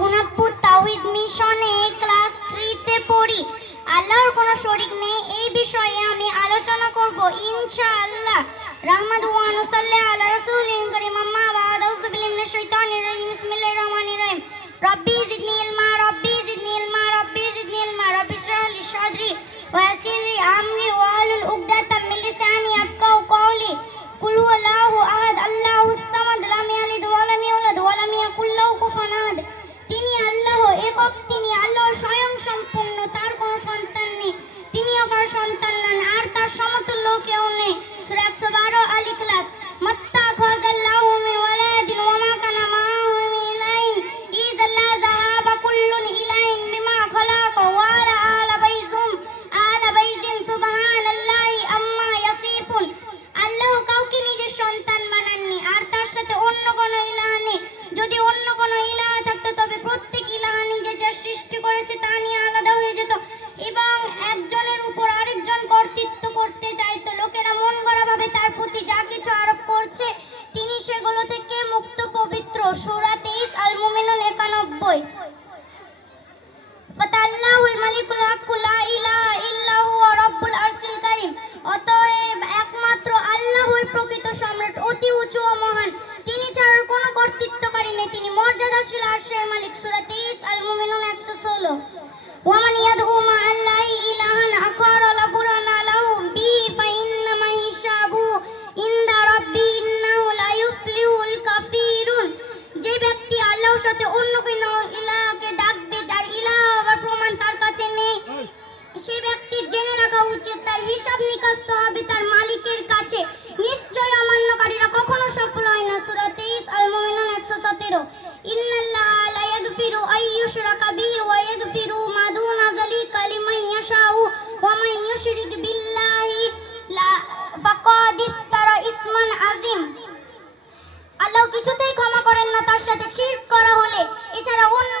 রঘুনাথপুর তাওহীদ মিশনে ক্লাস 3 তে পড়ি। আল্লাহর কোনো শরীক নেই, এই বিষয়ে আমি আলোচনা করব ইনশাআল্লাহ। রাহমাতু ওয়া নুসাল্লি আলা রাসূলিল কারীম, আম্মা বা'দ, আউযু বিল্লাহি মিনাশ শাইতানির রাজীম, বিসমিল্লাহির রহমানির রহিম। রব্বি জিদনি ইলমা, রব্বি জিদনি ইলমা, রব্বি জিদনি ইলমা, রব্বি ইশরাহ লি সাদরি ওয়া ইয়াসসির লি আমরি ওয়াহলুল উকদাতাম মিন লিসানি ইয়াফকাহু কওলি। কুল হুয়াল্লাহু আহাদ, আল্লাহুস সামাদ, লাম ইয়ালিদ ওয়া লাম ইউলাদ ওয়া লাম ইয়াকুল লাহু কুফুয়ান আহাদ। তিনি আল্লাহ একক, তিনি আল্লাহ স্বয়ং সম্পূর্ণ, তার কোনো সন্তান নেই, তিনিও কারো সন্তান নন, আর তার সমতুল্য কেউ নেই। সূরা 112 আল ইখলাস। মাত্তাখাযাল্লাহু মিন ওয়ালাদিন ওয়া মা কানা মাআহু মিন ইলাহিন ইযা লা যাহাবা কুল্লুন ইলাহিন বিমা খালাকা ওয়া আলা বাইজিম সুবহানাল্লাহি আম্মা ইয়াসিফুন। আল্লাহ কাউকে নিজের সন্তান বানাননি, আর তার সাথে অন্য কোনো ইলাহ নেই। যদি অন্য কোনো ইলাহ থাকতো তবে প্রত্যেক ইলাহ নিজে যা সৃষ্টি করেছে তা নিয়ে আলাদা হয়ে যেত এবং একজনের উপর আরেকজন কর্তৃত্ব করতে চাইতো। লোকেরা মন গড়া ভাবে তার প্রতি যা কিছু আরোপ করছে তিনি সেগুলো থেকে মুক্ত, পবিত্র। সূরা 23 আল মুমিনুন 91। ফাতাল্লাহুল মালিকুল হক, লা ইলাহা ইল্লা হুয়া রাব্বুল আরশিল কারীম। অতএব একমাত্র আল্লাহই প্রকৃত সম্রাট, অতি উঁচু ও মহান। তিনি ছাড়া কোনো কর্তৃত্বকারী নেই, তিনি মর্যাদাশীল আরশের মালিক। সূরা 23 আল মুমিনুন 116। ওয়ামান ইয়াদউ মা'আল্লাহি ইলাহান আখার লা বুরহানা লাহু বিহি ফাইন্নামা হিসাবু ইনদা রাব্বি ইন্নাহু লা ইউফলিহুল কাফিরুন। যে ব্যক্তি আল্লাহর সাথে অন্য কোনো ইলাহকে ডাকবে, যার ইলাহ হওয়ার প্রমাণ তার কাছে নেই, সে ব্যক্তির জেনে রাখা উচিত তার হিসাব নিকাশ তো হবে তার মালিকের কাছে। নিশ্চয় অমান্যকারীরা কখনো সফল হয় না। সূরা 23 আল মুমিনুন 117। ইন্নাল্লাহা লা ইয়াগফিরু আন ইউশরাকা বিহি ওয়া ইয়াগফিরু মা দুনা যালিকা লিমান ইয়াশাউ ওয়া মান ইউশরিক বিল্লাহি ফাকাদ ইফতারা ইসমান আযীম। আল্লাহ কিছুতেই ক্ষমা করেন না তার সাথে শিরক করা হলে। এছাড়া অন্য